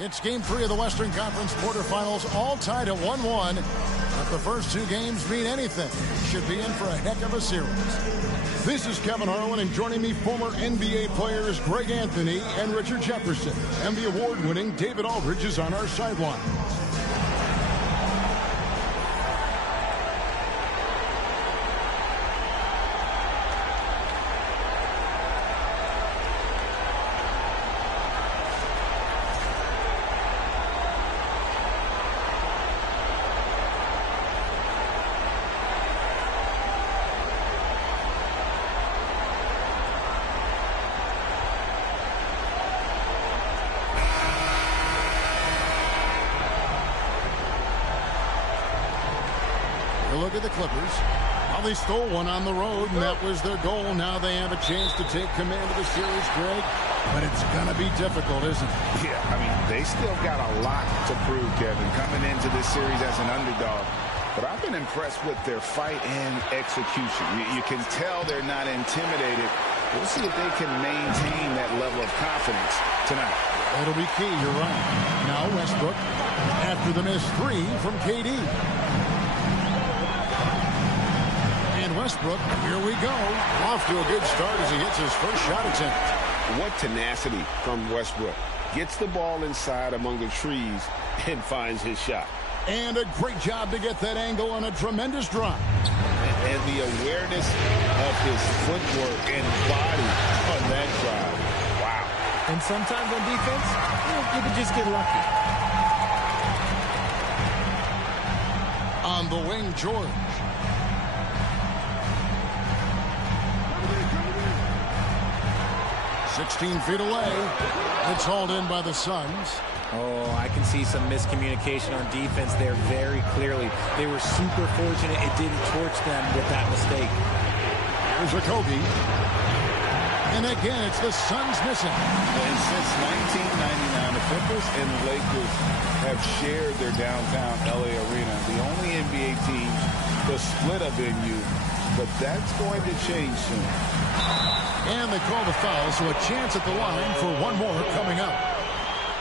It's Game 3 of the Western Conference quarterfinals, all tied at 1-1. If the first two games mean anything, should be in for a heck of a series. This is Kevin Harlan, and joining me, former NBA players Greg Anthony and Richard Jefferson. And the award-winning David Aldridge is on our sideline. Look at the Clippers. Well, they stole one on the road, and that was their goal. Now they have a chance to take command of the series, Greg. But it's going to be difficult, isn't it? Yeah, I mean, they still got a lot to prove, Kevin, coming into this series as an underdog. But I've been impressed with their fight and execution. You can tell they're not intimidated. We'll see if they can maintain that level of confidence tonight. That'll be key, you're right. Now Westbrook, after the missed three from KD. Westbrook, here we go. Off to a good start as he gets his first shot attempt. What tenacity from Westbrook. Gets the ball inside among the trees and finds his shot. And a great job to get that angle on a tremendous drive. And the awareness of his footwork and body on that drive. Wow. And sometimes on defense, you can just get lucky. On the wing, George. 16 feet away. It's hauled in by the Suns. Oh, I can see some miscommunication on defense there very clearly. They were super fortunate it didn't torch them with that mistake. Here's Okogie. And again, it's the Suns missing. And since 1999, the Clippers and the Lakers have shared their downtown LA arena. The only NBA team to split a venue, but that's going to change soon. And they call the foul, so a chance at the line for one more coming up.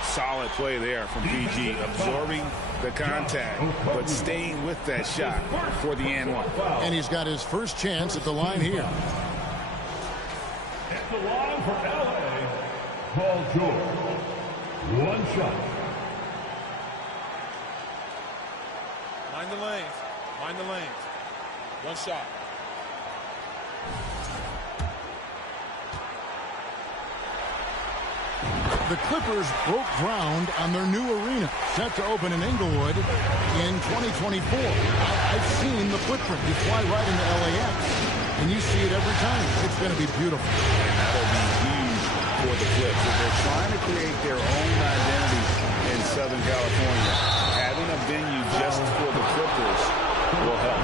Solid play there from PG, absorbing the contact, but staying with that shot for the and one. And he's got his first chance at the line here. At the line for LA, Paul George. One shot. Mind the lanes. Mind the lanes. One shot. The Clippers broke ground on their new arena, set to open in Inglewood in 2024. I've seen the footprint. You fly right into LAX, and you see it every time. It's going to be beautiful. And that'll be huge for the Clips. If they're trying to create their own identity in Southern California, having a venue just for the Clippers will help.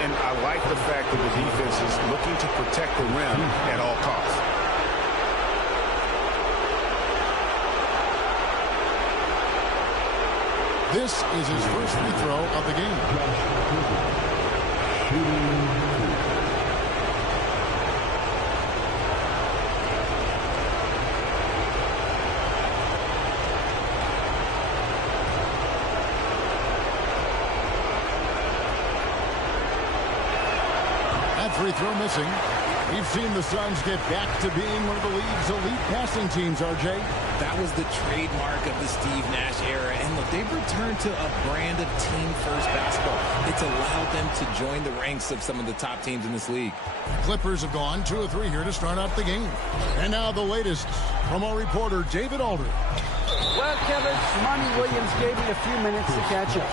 And I like the fact that the defense is looking to protect the rim at all costs. This is his first free throw of the game. That free throw missing. We've seen the Suns get back to being one of the league's elite passing teams, RJ. That was the trademark of the Steve Nash era. And look, they've returned to a brand of team-first basketball. It's allowed them to join the ranks of some of the top teams in this league. Clippers have gone 2 of 3 here to start out the game. And now the latest from our reporter, David Aldridge. Well, Kevin, Monty Williams gave me a few minutes to catch up.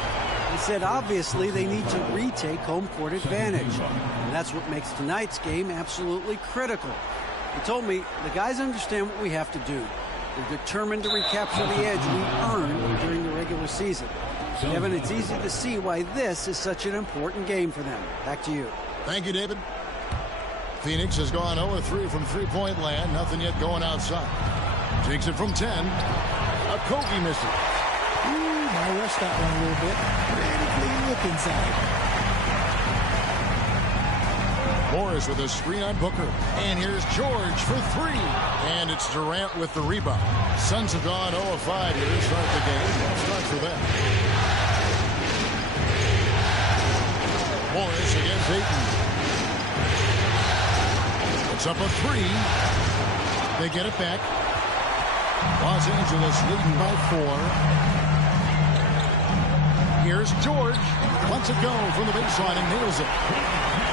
He said, obviously, they need to retake home court advantage. And that's what makes tonight's game absolutely critical. He told me the guys understand what we have to do. They're determined to recapture the edge we earned during the regular season. Kevin, it's easy to see why this is such an important game for them. Back to you. Thank you, David. Phoenix has gone 0-3 from three-point land. Nothing yet going outside. Takes it from 10. Okogie misses. Might rush that one a little bit. Pretty clean look inside. Morris with a screen on Booker. And here's George for three. And it's Durant with the rebound. Suns have gone 0 of 5 here to start the game. Let's start for them. Morris against Ayton. It's up a three. They get it back. Los Angeles leading by 4. Here's George. Lets it go from the baseline and nails it.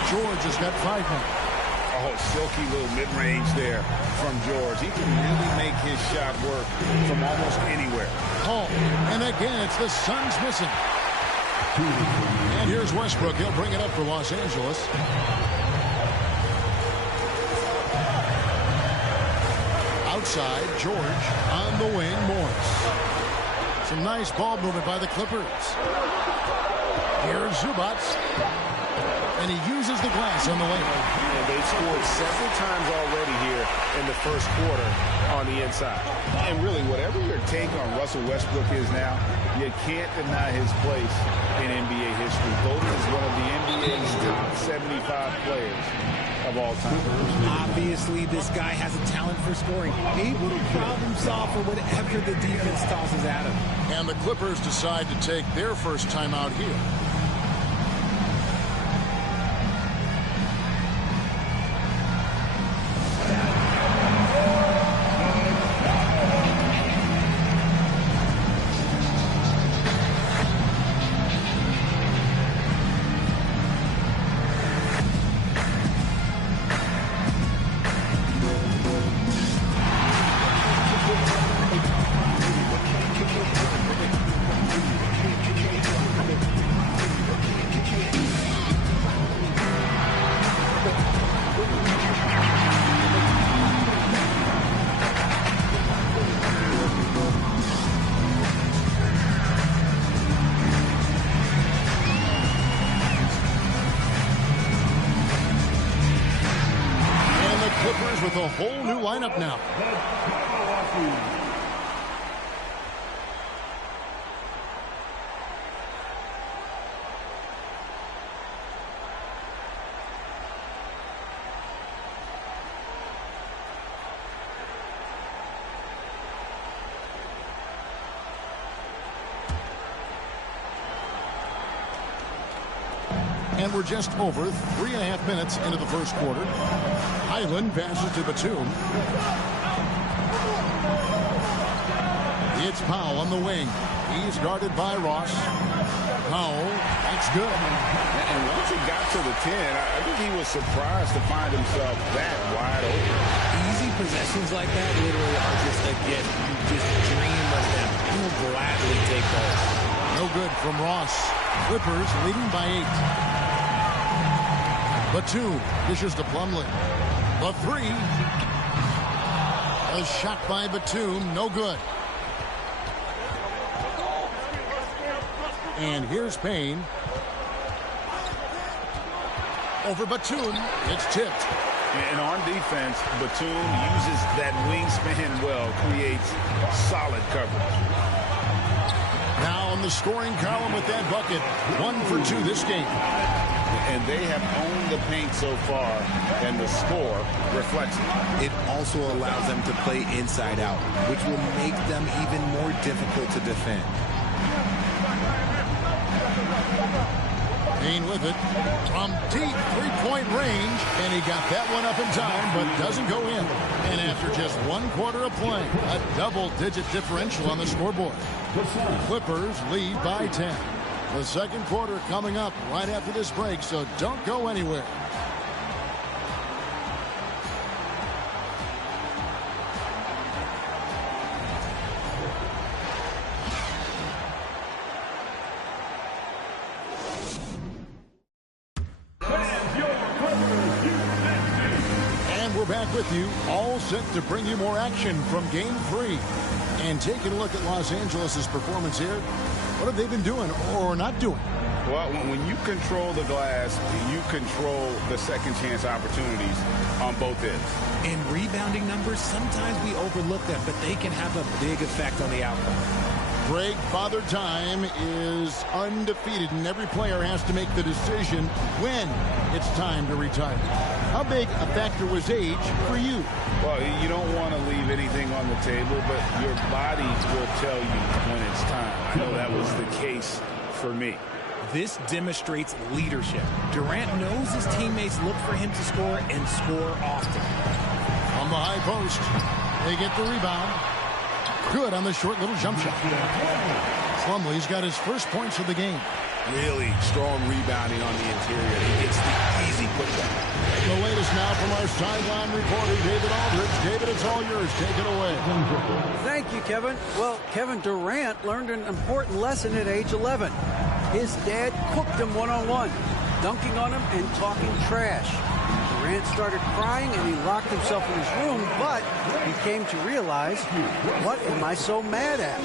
George has got 5 now. Oh, silky little mid-range there from George. He can really make his shot work from almost anywhere. Oh, and again, it's the Suns missing. And here's Westbrook. He'll bring it up for Los Angeles. Outside, George on the wing, Morris. Some nice ball movement by the Clippers. Here's Zubac. And he uses the glass on the lane. And they've scored several times already here in the first quarter on the inside. And really, whatever your take on Russell Westbrook is now, you can't deny his place in NBA history. Voted as one of the NBA's top 75 players of all time. Obviously, this guy has a talent for scoring. Able to problem solve for whatever the defense tosses at him. And the Clippers decide to take their first time out here. With a whole new lineup now. And we're just over 3.5 minutes into the first quarter. Highland passes to Batum. It's Powell on the wing. He's guarded by Ross. Powell, that's good. And once he got to the 10, I think he was surprised to find himself that wide open. Easy possessions like that literally are just a gift. You just dream of them. You will gladly take those. No good from Ross. Clippers leading by 8. Batum dishes to Plumlee. The three. A shot by Batum. No good. And here's Payne. Over Batum. It's tipped. And on defense, Batum uses that wingspan well, creates solid coverage. Now on the scoring column with that bucket. 1 for 2 this game. And they have owned the paint so far, and the score reflects it. It also allows them to play inside out, which will make them even more difficult to defend. Payne with it from deep three-point range, and he got that one up in time, but doesn't go in. And after just 1 quarter of play, a double-digit differential on the scoreboard. Clippers lead by 10. The second quarter coming up right after this break, so don't go anywhere. And we're back with you, all set to bring you more action from Game 3. And taking a look at Los Angeles' performance here, what have they been doing or not doing? Well, when you control the glass, you control the second chance opportunities on both ends. In rebounding numbers, sometimes we overlook them, but they can have a big effect on the outcome. Greg, Father Time is undefeated, and every player has to make the decision when it's time to retire. How big a factor was age for you? Well, you don't want to leave anything on the table, but your body will tell you when it's time. I know that was the case for me. This demonstrates leadership. Durant knows his teammates look for him to score and score often. On the high post, they get the rebound. Good on the short little jump shot. Plumlee's got his first points of the game. Really strong rebounding on the interior. He gets the easy putback. The latest now from our sideline reporter, David Aldridge. David, it's all yours. Take it away. Thank you, Kevin. Well, Kevin Durant learned an important lesson at age 11. His dad cooked him one-on-one, dunking on him and talking trash. Durant started crying and he locked himself in his room, but he came to realize, what am I so mad at?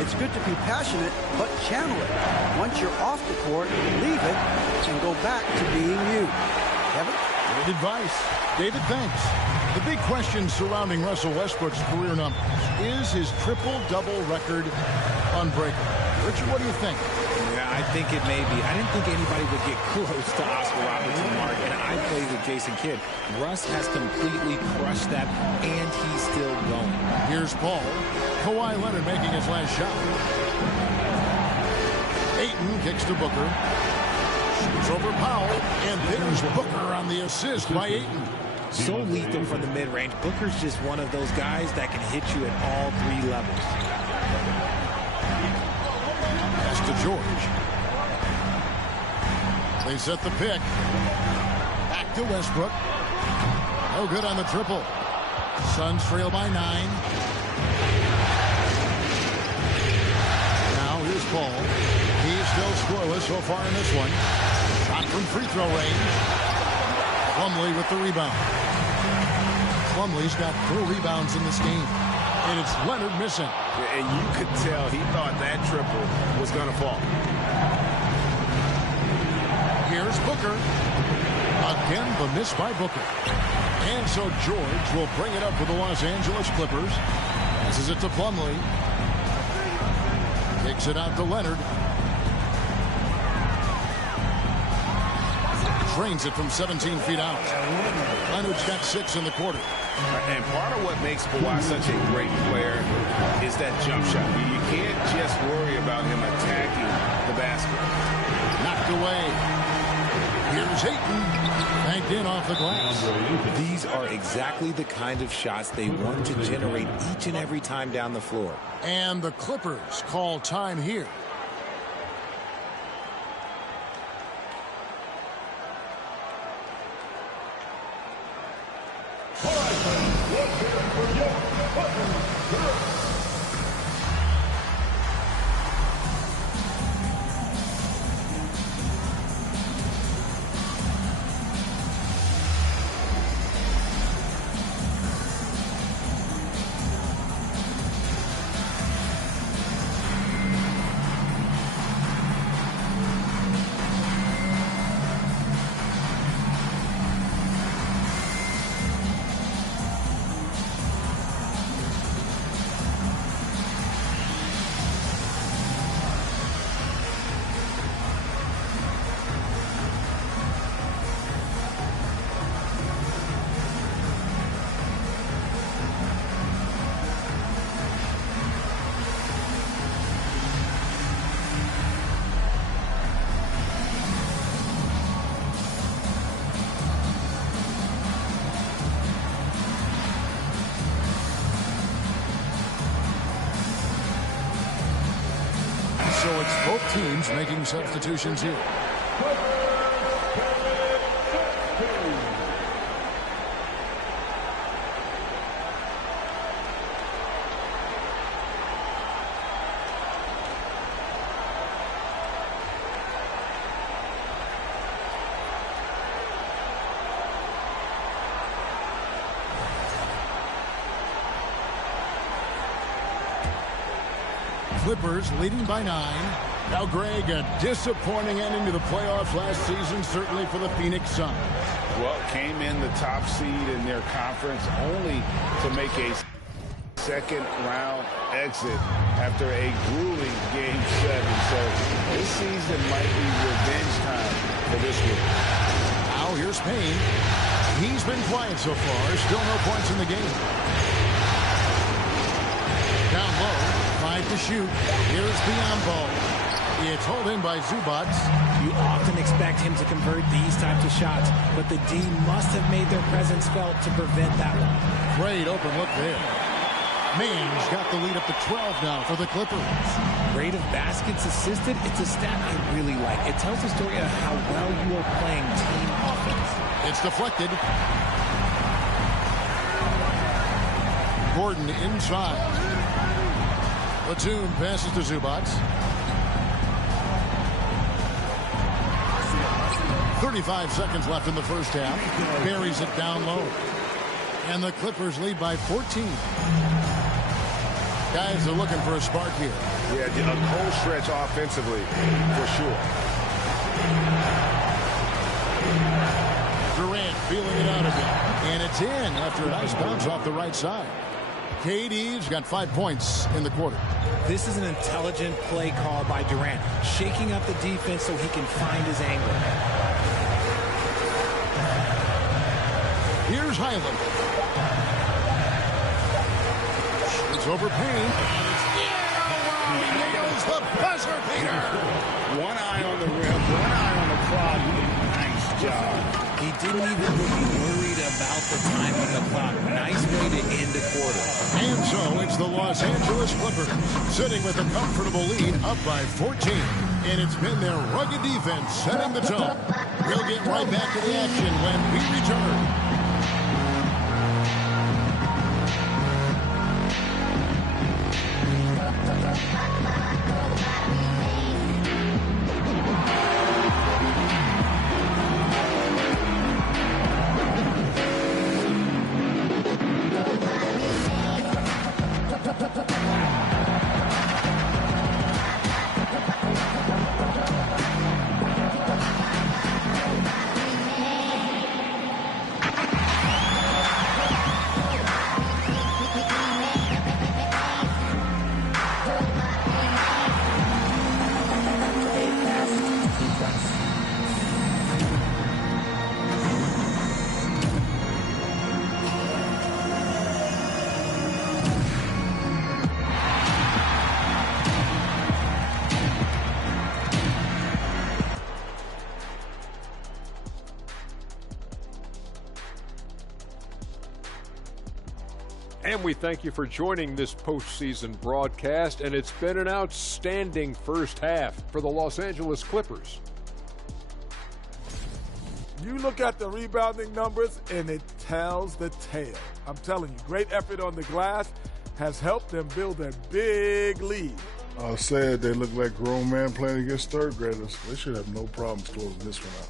It's good to be passionate, but channel it. Once you're off the court, leave it and go back to being you. Kevin? Great advice. David, thanks. The big question surrounding Russell Westbrook's career numbers is his triple-double record unbreakable. Richard, what do you think? Yeah, I think it may be. I didn't think anybody would get close to Oscar Robertson, Mark, and I played with Jason Kidd. Russ has completely crushed that, and he's still going. Here's Paul. Kawhi Leonard making his last shot. Ayton kicks to Booker. Shoots over Powell, and there's Booker on the assist by Ayton. So lethal from the mid-range. Booker's just one of those guys that can hit you at all three levels. Pass to George. They set the pick. Back to Westbrook. No good on the triple. Suns trail by 9. Now here's Paul. He's still scoreless so far in this one. Shot from free throw range. Plumlee with the rebound. Plumlee's got 4 rebounds in this game. And it's Leonard missing. And you could tell he thought that triple was going to fall. Here's Booker. Again, the miss by Booker. And so George will bring it up for the Los Angeles Clippers. Passes it to Plumlee. Takes it out to Leonard. Drains it from 17 feet out. Leonard's got 6 in the quarter. And part of what makes Kawhi such a great player is that jump shot. You can't just worry about him attacking the basket. Knocked away. Here's Ayton. Banked in off the glass. These are exactly the kind of shots they want to generate each and every time down the floor. And the Clippers call time here. So it's both teams making substitutions here. Clippers leading by 9. Now, Greg, a disappointing ending to the playoffs last season, certainly for the Phoenix Suns. Well, came in the top seed in their conference only to make a second-round exit after a grueling Game 7. So this season might be revenge time for this one. Now here's Payne. He's been quiet so far. Still no points in the game. Down low. 5 to shoot. Here's the on ball. It's hauled in by Zubac. You often expect him to convert these types of shots, but the D must have made their presence felt to prevent that one. Great open look there. Maine's got the lead up to 12 now for the Clippers. Rate of baskets assisted, it's a stat I really like. It tells the story of how well you are playing team offense. It's deflected. Gordon inside. Batum passes to Zubac. 35 seconds left in the first half. Buries it down low. And the Clippers lead by 14. Guys are looking for a spark here. Yeah, a cold stretch offensively, for sure. Durant feeling it out a bit. And it's in after a nice bounce off the right side. KD's got 5 points in the quarter. This is an intelligent play call by Durant, shaking up the defense so he can find his angle. Here's Highland. It's over Payne. He nails the buzzer beater. One eye on the rim, one eye on the clock. Nice job. He didn't even be worried about the timing of the clock. Nice way to end the quarter. And so it's the Los Angeles Clippers sitting with a comfortable lead up by 14. And it's been their rugged defense setting the tone. We'll get right back to the action when we return. And we thank you for joining this postseason broadcast, and it's been an outstanding first half for the Los Angeles Clippers. You look at the rebounding numbers, and it tells the tale. I'm telling you, great effort on the glass has helped them build a big lead. I said they look like grown men playing against third graders. They should have no problems closing this one out.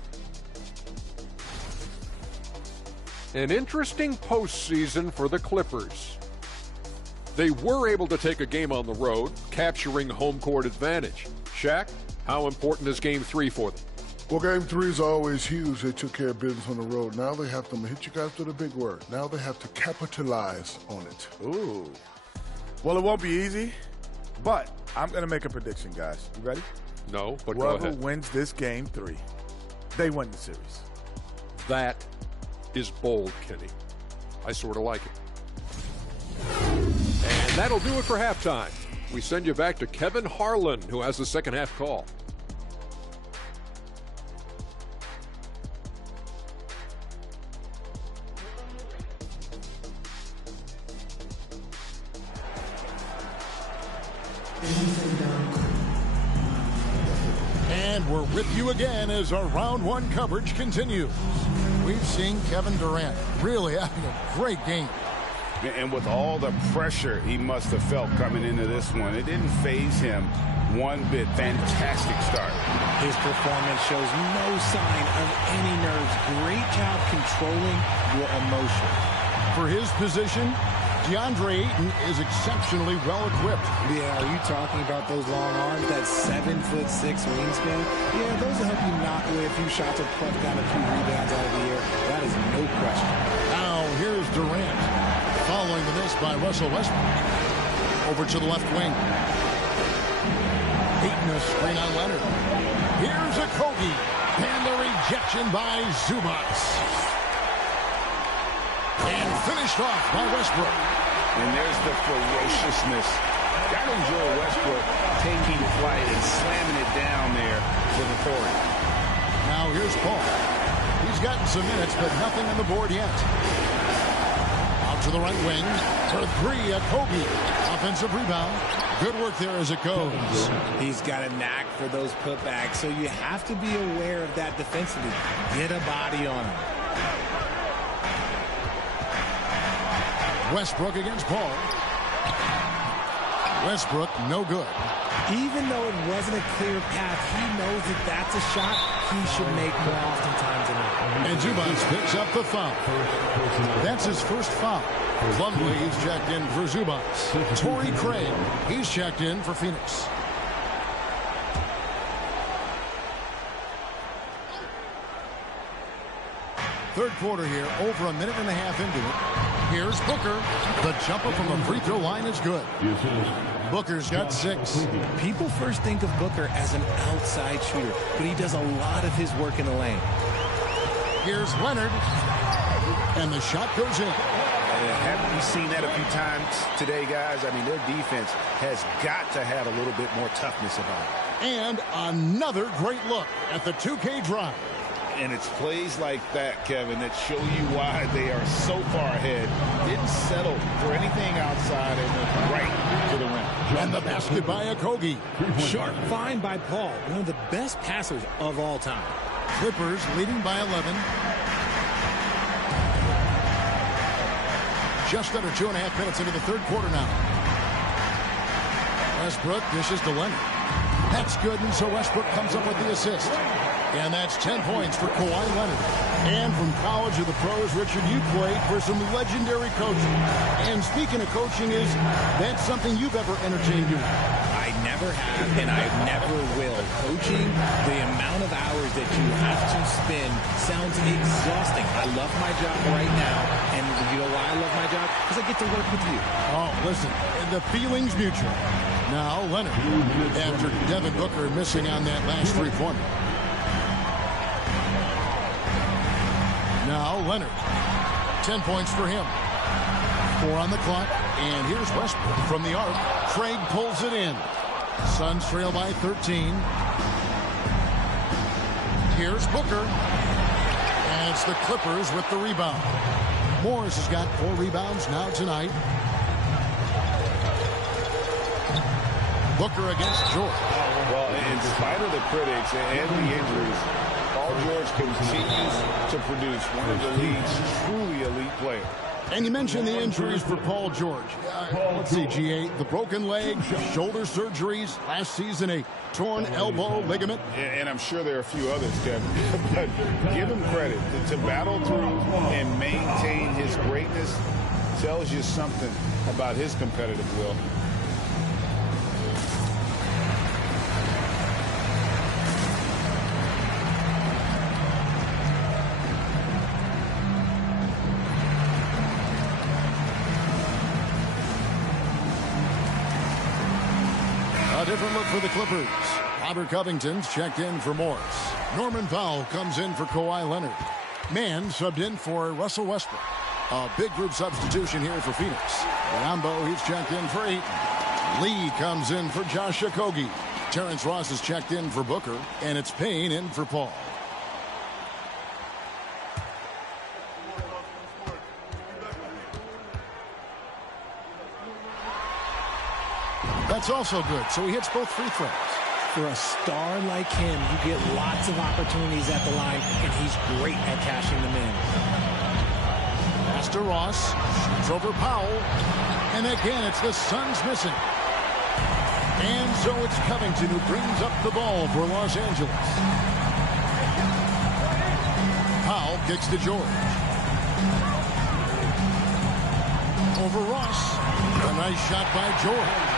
An interesting postseason for the Clippers. They were able to take a game on the road, capturing home court advantage. Shaq, how important is Game 3 for them? Well, Game 3 is always huge. They took care of business on the road. Now they have to hit you guys with a big word. Now they have to capitalize on it. Ooh. Well, it won't be easy, but I'm going to make a prediction, guys. You ready? No, but go Whoever ahead. wins this Game 3, they win the series. That is bold, Kenny. I sort of like it. And that'll do it for halftime. We send you back to Kevin Harlan, who has the second half call. And we're with you again as our round one coverage continues. We've seen Kevin Durant really having a great game. And with all the pressure he must have felt coming into this one, it didn't faze him one bit. Fantastic start. His performance shows no sign of any nerves. Great job controlling your emotion. For his position, DeAndre Ayton is exceptionally well equipped. Yeah, are you talking about those long arms, that 7'6" wingspan? Yeah, those will help you knock away a few shots or pluck down a few rebounds out of the air. That is no question. Now here's Durant, following the miss by Russell Westbrook. Over to the left wing. Eaton a screen on Leonard. Here's a Kogi. And the rejection by Zubats. And finished off by Westbrook. And there's the ferociousness. Gotta enjoy Westbrook taking flight and slamming it down there with authority. Now here's Paul. He's gotten some minutes, but nothing on the board yet. Out to the right wing. For three, a Kogi. Offensive rebound. Good work there as it goes. He's got a knack for those putbacks, so you have to be aware of that defensively. Get a body on him. Westbrook against Paul. Westbrook, no good. Even though it wasn't a clear path, he knows that that's a shot he should make more oftentimes than not. And Zubats picks up the foul. That's his first foul. Plumlee, he's checked in for Zubats. Torrey Craig, he's checked in for Phoenix. Third quarter here, over a minute and a half into it. Here's Booker. The jumper from the free throw line is good. Booker's got 6. People first think of Booker as an outside shooter, but he does a lot of his work in the lane. Here's Leonard. And the shot goes in. Haven't we seen that a few times today, guys? I mean, their defense has got to have a little bit more toughness about it. And another great look at the 2K drive. And it's plays like that, Kevin, that show you why they are so far ahead. Didn't settle for anything outside and went right to the rim. And the basket by Okogie. Sharp find by Paul, one of the best passers of all time. Clippers leading by 11. Just under 2.5 minutes into the third quarter now. Westbrook dishes to Leonard. That's good, and so Westbrook comes up with the assist. And that's 10 points for Kawhi Leonard. And from college to the pros, Richard, you played for some legendary coaching. And speaking of coaching, is that something you've ever entertained doing? I never have, and I never will. Coaching, the amount of hours that you have to spend sounds exhausting. I love my job right now, and you know why I love my job? Because I get to work with you. Oh, listen, the feeling's mutual. Now Leonard, after Devin Booker missing on that last three-pointer. Now Leonard, 10 points for him. 4 on the clock, and here's Westbrook from the arc. Craig pulls it in. Suns trail by 13. Here's Booker. And it's the Clippers with the rebound. Morris has got 4 rebounds now tonight. Booker against George. Well, in spite of the critics and the injuries, Paul George continues to produce one of the league's truly elite players. And you mentioned the injuries for Paul George. Let's see, GA, the broken leg, shoulder surgeries, last season a torn elbow ligament. And I'm sure there are a few others, Kevin. But give him credit. To battle through and maintain his greatness tells you something about his competitive will. Different look for the Clippers. Robert Covington's checked in for Morris. Norman Powell comes in for Kawhi Leonard. Mann subbed in for Russell Westbrook. A big group substitution here for Phoenix. Rambo, he's checked in for Ayton. Lee comes in for Josh Okogie. Terrence Ross is checked in for Booker. And it's Payne in for Paul. That's also good, so he hits both free throws. For a star like him, you get lots of opportunities at the line, and he's great at cashing them in. Pass to Ross, shoots over Powell, and again it's the Suns missing. And so it's Covington who brings up the ball for Los Angeles. Powell kicks to George. Over Ross, a nice shot by George.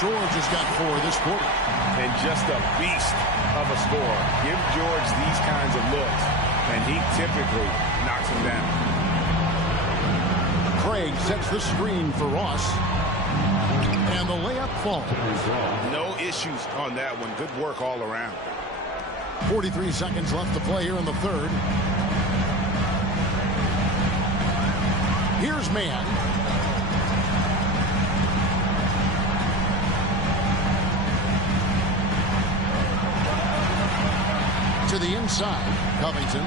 George has got 4 this quarter. And just a beast of a scorer. Give George these kinds of looks, and he typically knocks them down. Craig sets the screen for Ross. And the layup falls. No issues on that one. Good work all around. 43 seconds left to play here in the third. Here's Mann. To the inside. Covington.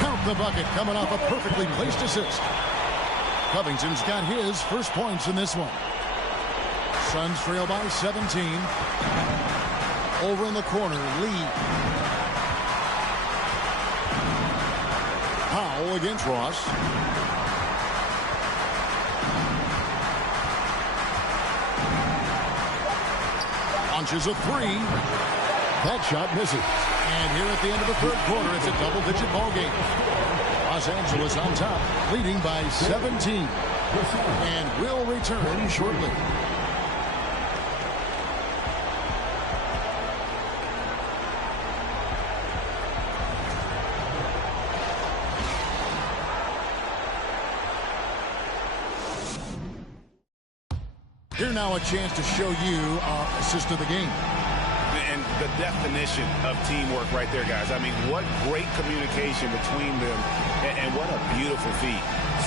Count the bucket coming off a perfectly placed assist. Covington's got his first points in this one. Suns trail by 17. Over in the corner, Lee. Powell against Ross. Launches a three. That shot misses. And here at the end of the third quarter, it's a double-digit ball game. Los Angeles on top, leading by 17. And will return shortly. Here now a chance to show you our assist of the game. And the definition of teamwork right there, guys. I mean, what great communication between them, and what a beautiful feat.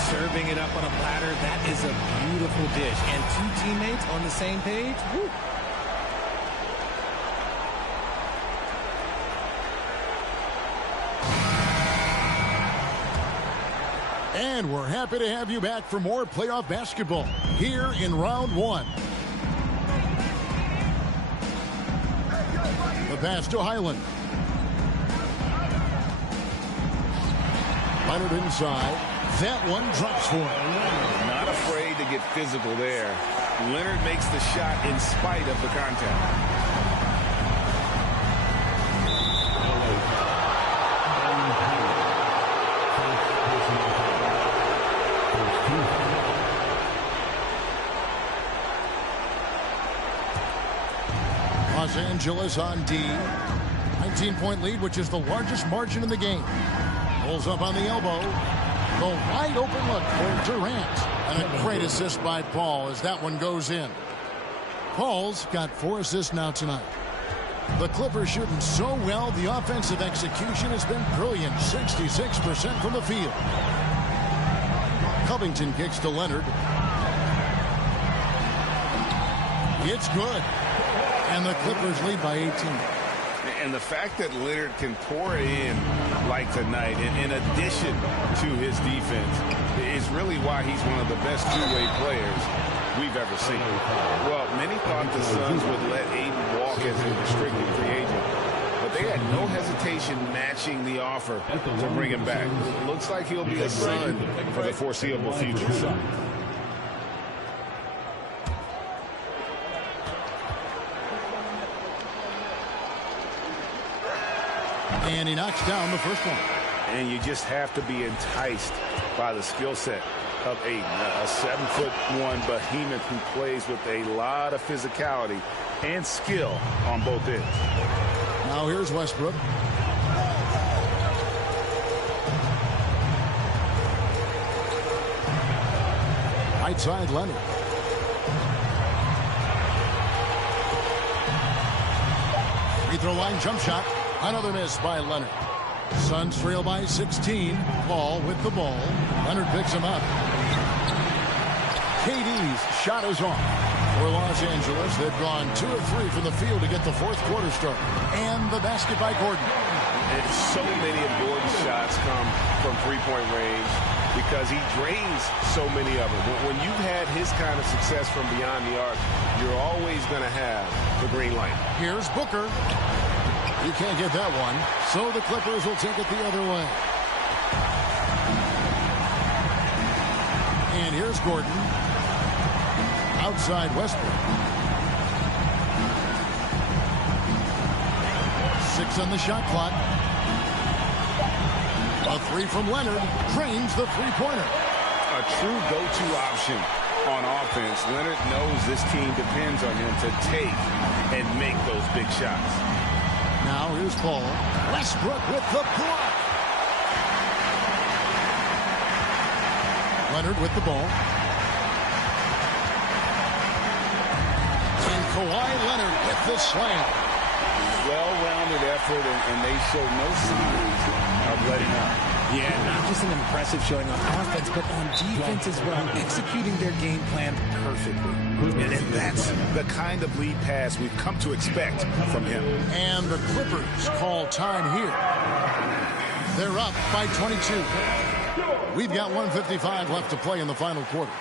Serving it up on a platter, that is a beautiful dish. And two teammates on the same page, woo. And we're happy to have you back for more playoff basketball here in round one. The pass to Highland. Leonard inside. That one drops for him. Not afraid to get physical there. Leonard makes the shot in spite of the contact. Los Angeles on D. 19-point lead, which is the largest margin in the game. Pulls up on the elbow. The wide open look for Durant. And a great assist by Paul as that one goes in. Paul's got 4 assists now tonight. The Clippers shooting so well, the offensive execution has been brilliant. 66% from the field. Covington kicks to Leonard. It's good. And the Clippers lead by 18. And the fact that Leonard can pour it in like tonight, in addition to his defense, is really why he's one of the best two-way players we've ever seen. Well, many thought the Suns would let Aiden walk as a restricted free agent, but they had no hesitation matching the offer to bring him back. It looks like he'll be a Sun for the foreseeable future. And he knocks down the first one. And you just have to be enticed by the skill set of Aiden, a 7'1" behemoth who plays with a lot of physicality and skill on both ends. Now here's Westbrook. Right side, Leonard. Free throw line jump shot. Another miss by Leonard. Suns trail by 16. Paul with the ball. Leonard picks him up. KD's shot is off. For Los Angeles, they've gone 2 of 3 from the field to get the fourth quarter start. And the basket by Gordon. And so many of Gordon's shots come from three-point range because he drains so many of them. When you've had his kind of success from beyond the arc, you're always going to have the green light. Here's Booker. You can't get that one, so the Clippers will take it the other way. And here's Gordon. Outside Westbrook. 6 on the shot clock. A 3 from Leonard drains the three-pointer. A true go-to option on offense. Leonard knows this team depends on him to take and make those big shots. Now here's Paul. Westbrook with the block. Leonard with the ball. Kawhi Leonard with the slam. Well-rounded effort, and they show no signs of letting up. Yeah, not just an impressive showing on offense, but on defense as well, executing their game plan perfectly. And that's the kind of lead pass we've come to expect from him. And the Clippers call time here. They're up by 22. We've got 1:55 left to play in the final quarter.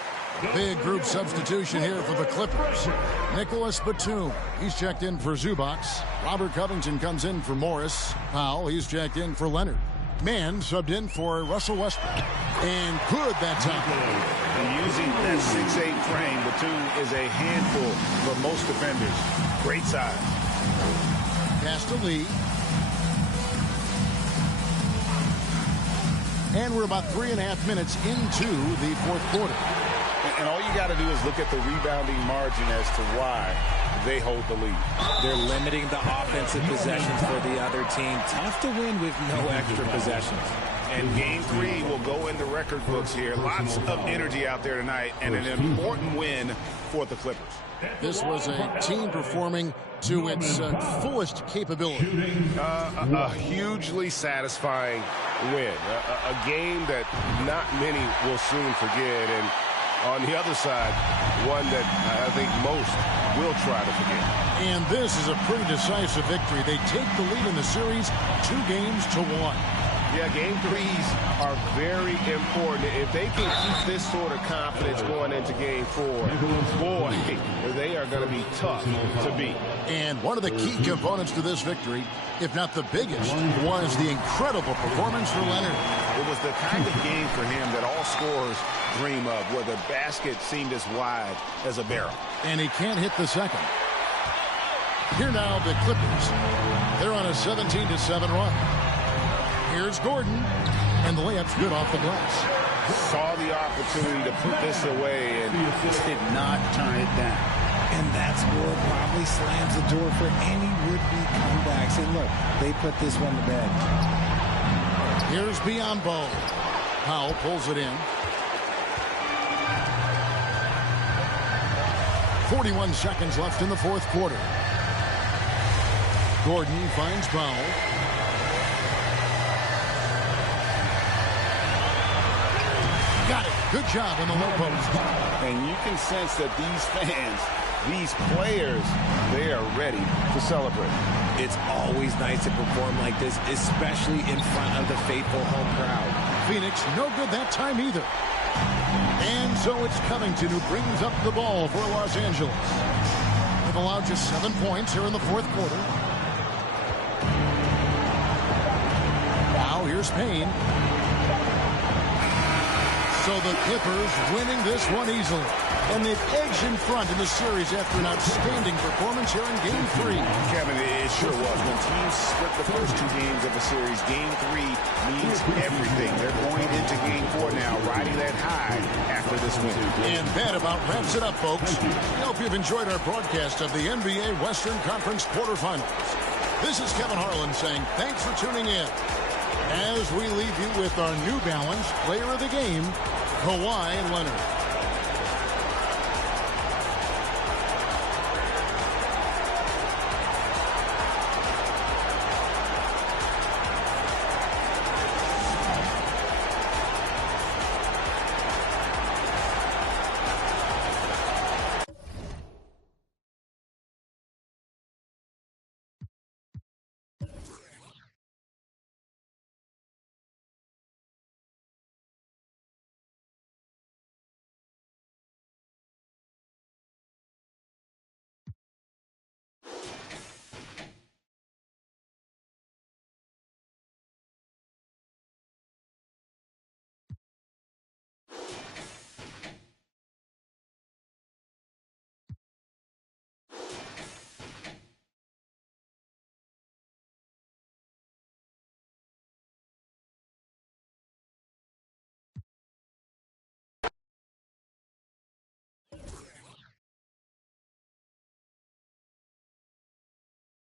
Big group substitution here for the Clippers. Nicholas Batum, he's checked in for Zubac. Robert Covington comes in for Morris. Powell, he's checked in for Leonard. Mann subbed in for Russell Westbrook. And good that time. And using that 6'8" frame, Batum is a handful for most defenders. Great size. Pass to Lee. And we're about 3.5 minutes into the fourth quarter. And all you got to do is look at the rebounding margin as to why they hold the lead. They're limiting the offensive possessions for the other team. Tough to win with no extra possessions. And game 3 will go in the record books here. Lots of energy out there tonight, and an important win for the Clippers. This was a team performing to its fullest capability. A hugely satisfying win. A game that not many will soon forget. And on the other side, one that I think most will try to forget. And this is a pretty decisive victory. They take the lead in the series 2-1. Yeah, game 3s are very important. If they can keep this sort of confidence going into game 4, boy, they are going to be tough to beat. And one of the key components to this victory, if not the biggest, was the incredible performance for Leonard. It was the kind of game for him that all scorers dream of, where the basket seemed as wide as a barrel. And he can't hit the second. Here now, the Clippers. They're on a 17-7 run. Here's Gordon, and the layup's good off the glass. Saw the opportunity to put this away and did not turn it down. And that score probably slams the door for any would-be comebacks. And look, they put this one to bed. Here's Biyombo. Powell pulls it in. 41 seconds left in the fourth quarter. Gordon finds Powell. Got it. Good job in the low post. And you can sense that these fans, these players, they are ready to celebrate. It's always nice to perform like this, especially in front of the faithful home crowd. Phoenix, no good that time either. And so it's Covington who brings up the ball for Los Angeles. They've allowed just 7 points here in the fourth quarter. Now here's Payne. So the Clippers winning this one easily. And they've edged in front in the series after an outstanding performance here in Game 3. Kevin, it sure was. When teams split the first 2 games of a series, Game 3 means everything. They're going into Game 4 now, riding that high after this win. And that about wraps it up, folks. I hope you've enjoyed our broadcast of the NBA Western Conference quarterfinals. This is Kevin Harlan saying thanks for tuning in. As we leave you with our New Balance Player of the Game, Kawhi Leonard.